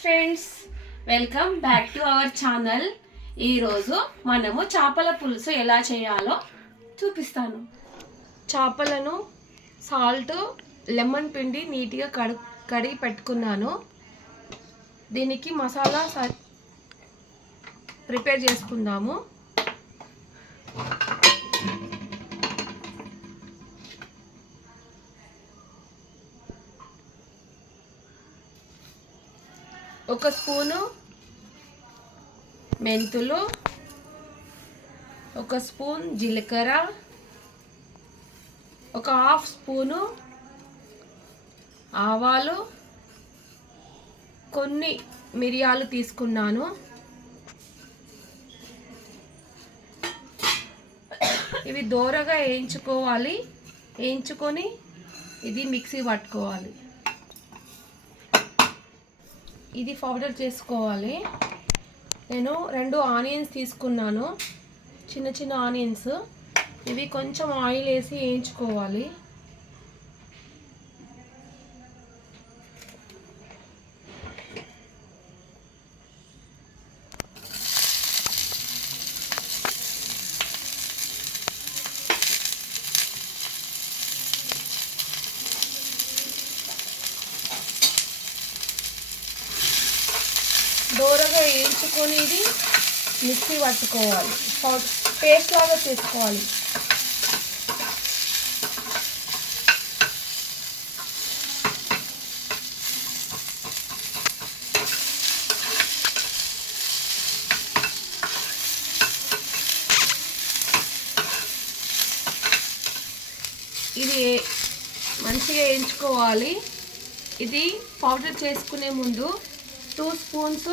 Friends, welcome back to our channel. ఈరోజు మనము చేపల పులుసు ఎలా చేయాలో చూపిస్తాను. చేపలను సాల్ట్, లెమన్ పిండి నీట్గా కడిగి పెట్టుకున్నాను. దీనికి మసాలా ప్రిపేర్ చేసుకుందాము. ఒక స్పూను మెంతులు, ఒక స్పూన్ జీలకర్ర, ఒక హాఫ్ స్పూను ఆవాలు, కొన్ని మిరియాలు తీసుకున్నాను. ఇవి దోరగా వేయించుకోవాలి. వేయించుకొని ఇది మిక్సీ పట్టుకోవాలి. ఇది పౌడర్ చేసుకోవాలి. నేను 2 ఆనియన్స్ తీసుకున్నాను, చిన్న చిన్న ఆనియన్స్. ఇవి కొంచెం ఆయిల్ వేసి వేయించుకోవాలి. దోరగా వేయించుకొని ఇది మిక్సీ పట్టుకోవాలి. పేస్ట్ లాగా చేసుకోవాలి. ఇది మంచిగా వేయించుకోవాలి. ఇది పౌడర్ చేసుకునే ముందు 2 స్పూన్స్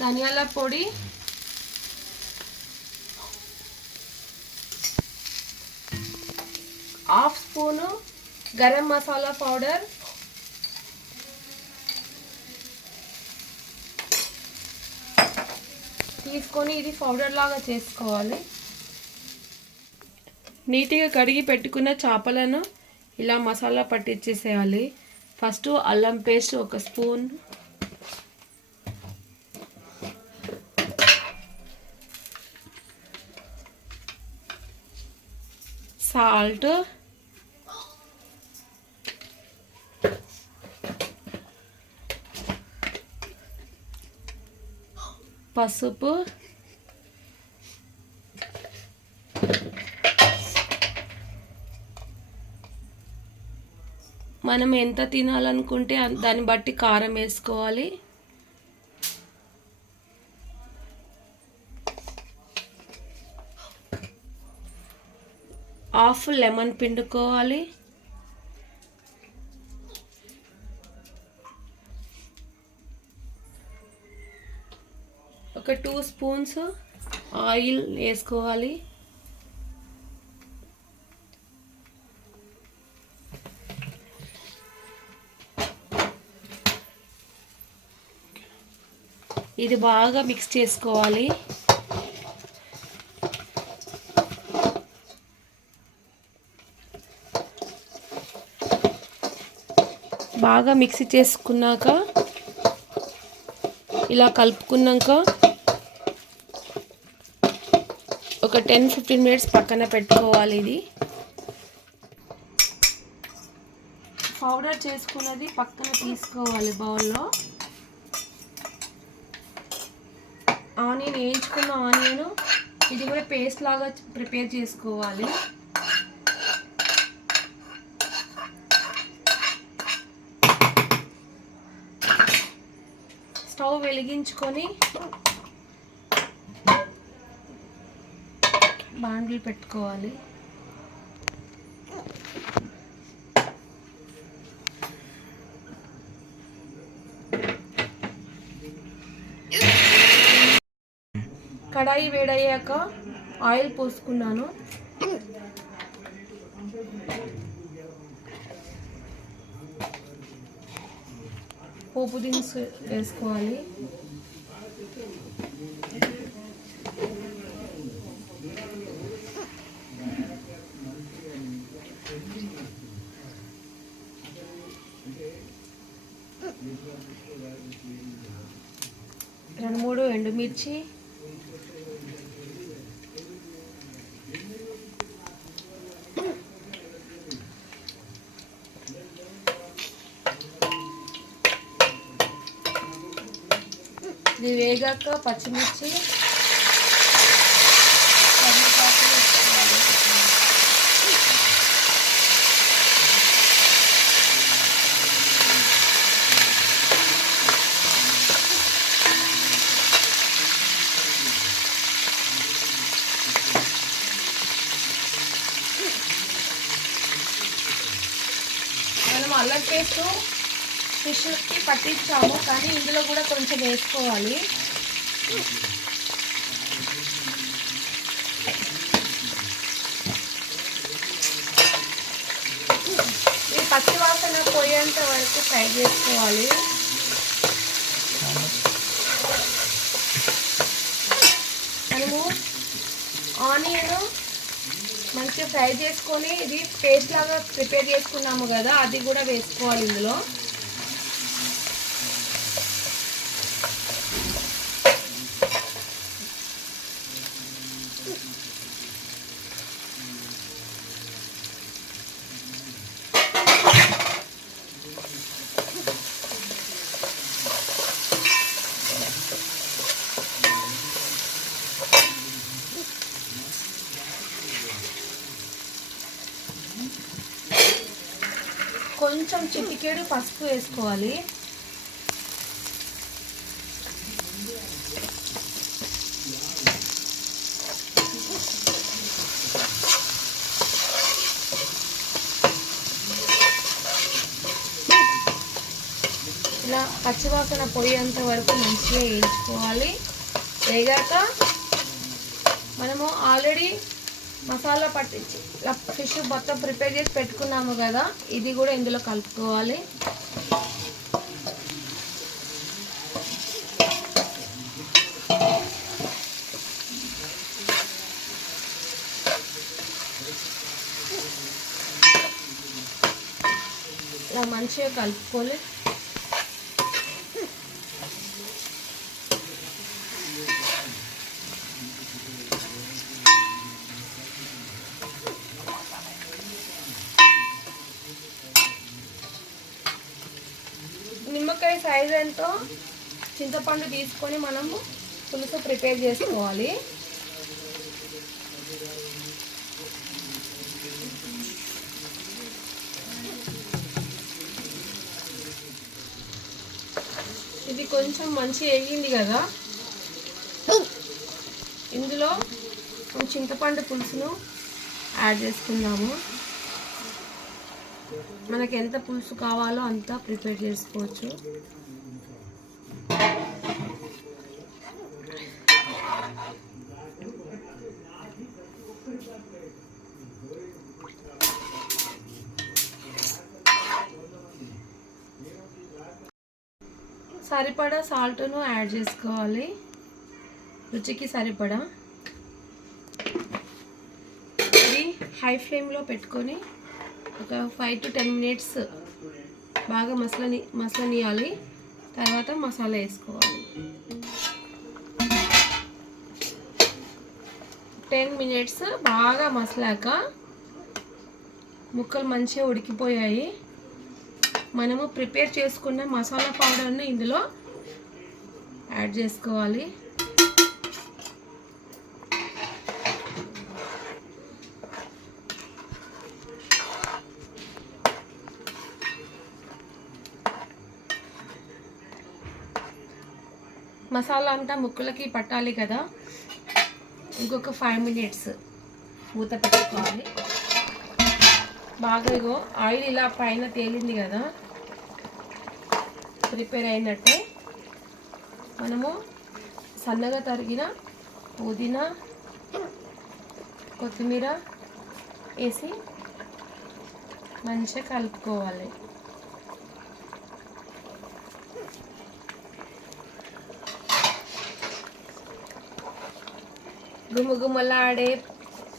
ధనియాల పొడి, half spoon garam masala powder, తీసుకొని ఇది పౌడర్ లాగా చేసుకోవాలి. నీట్గా కడిగి పెట్టుకున్న చేపలను ఇలా మసాలా పట్టించేసేయాలి. ఫస్ట్ అల్లం పేస్ట్ 1 స్పూన్, సాల్ట్, పసుపు, మనం ఎంత తినాలనుకుంటే దాన్ని బట్టి కారం వేసుకోవాలి. హాఫ్ లెమన్ పిండుకోవాలి. ఒక 2 స్పూన్స్ ఆయిల్ వేసుకోవాలి. ఇది బాగా మిక్స్ చేసుకోవాలి. బాగా మిక్సీ చేసుకున్నాక ఇలా కలుపుకున్నాక ఒక 10-15 మినిట్స్ పక్కన పెట్టుకోవాలి. ఇది పౌడర్ చేసుకున్నది పక్కన తీసుకోవాలి బౌల్లో. ఆనియన్ వేయించుకున్న ఆనియన్ ఇది కూడా పేస్ట్ లాగా ప్రిపేర్ చేసుకోవాలి. స్టవ్ వెలిగించుకొని బాండిల్ పెట్టుకోవాలి. కడాయి వేడయ్యాక ఆయిల్ పోసుకున్నాను. పోపు దినుసు వేసుకోవాలి. మూడు ఎండుమిర్చి, ఇది వేగాక పచ్చిమిర్చి, కరివేపాకు వేసుకోవాలి. మనం అల్లం పేస్ట్ ఫిష్కి పట్టించాము, కానీ ఇందులో కూడా కొంచెం వేసుకోవాలి. ఈ పచ్చి వాసన పోయేంత వరకు ఫ్రై చేసుకోవాలి. మనము ఆనియన్ మంచిగా ఫ్రై చేసుకొని ఇది పేస్ట్ లాగా ప్రిపేర్ చేసుకున్నాము కదా, అది కూడా వేసుకోవాలి ఇందులో. కొంచెం చిటికెడు పసుపు వేసుకోవాలి. ఇలా పచ్చివాసన పోయేంత వరకు మంచిగా వేయించుకోవాలి. వేగాక మనము ఆల్రెడీ మసాలా పట్టించి ఫిష్ మొత్తం ప్రిపేర్ చేసి పెట్టుకున్నాము కదా, ఇది కూడా ఇందులో కలుపుకోవాలి. ఇలా మంచిగా కలుపుకోవాలి. నిమ్మకాయ సైజ్ ఎంతో చింతపండు తీసుకొని మనము పులుసు ప్రిపేర్ చేసుకోవాలి. ఇది కొంచెం మంచిగా వేగింది కదా, ఇందులో చింతపండు పులుసును యాడ్ చేసుకుందాము. మనకి ఎంత పులుసు కావాలో అంత ప్రిపేర్ చేసుకోవచ్చు. సరిపడా సాల్ట్ను యాడ్ చేసుకోవాలి, రుచికి సరిపడా. ఇది హై ఫ్లేమ్లో పెట్టుకొని ఒక 5 to 10 minutes బాగా మసలనియాలి. తర్వాత మసాలా వేసుకోవాలి. 10 minutes బాగా మసలాక ముక్కలు మంచిగా ఉడికిపోయాయి. మనము ప్రిపేర్ చేసుకున్న మసాలా పౌడర్ని ఇందులో యాడ్ చేసుకోవాలి. మసాలా అంతా ముక్కలకి పట్టాలి కదా, ఇంకొక 5 minutes మూత పెట్టుకోవాలి. బాగా ఇగో ఆయిల్ ఇలా పైన తేలింది కదా, ప్రిపేర్ అయినట్టే. మనము సన్నగా తరిగిన పుదీనా, కొత్తిమీర వేసి మంచిగా కలుపుకోవాలి. గుమగుమలాడే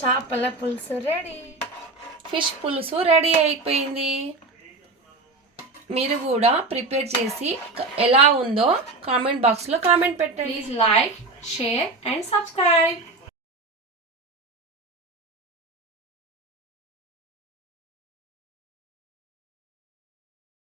చేపల పులుసు రెడీ. ఫిష్ పులుసు రెడీ అయిపోయింది. మీరు కూడా ప్రిపేర్ చేసి ఎలా ఉందో కామెంట్ బాక్స్లో కామెంట్ పెట్టండి. Please like, share and subscribe.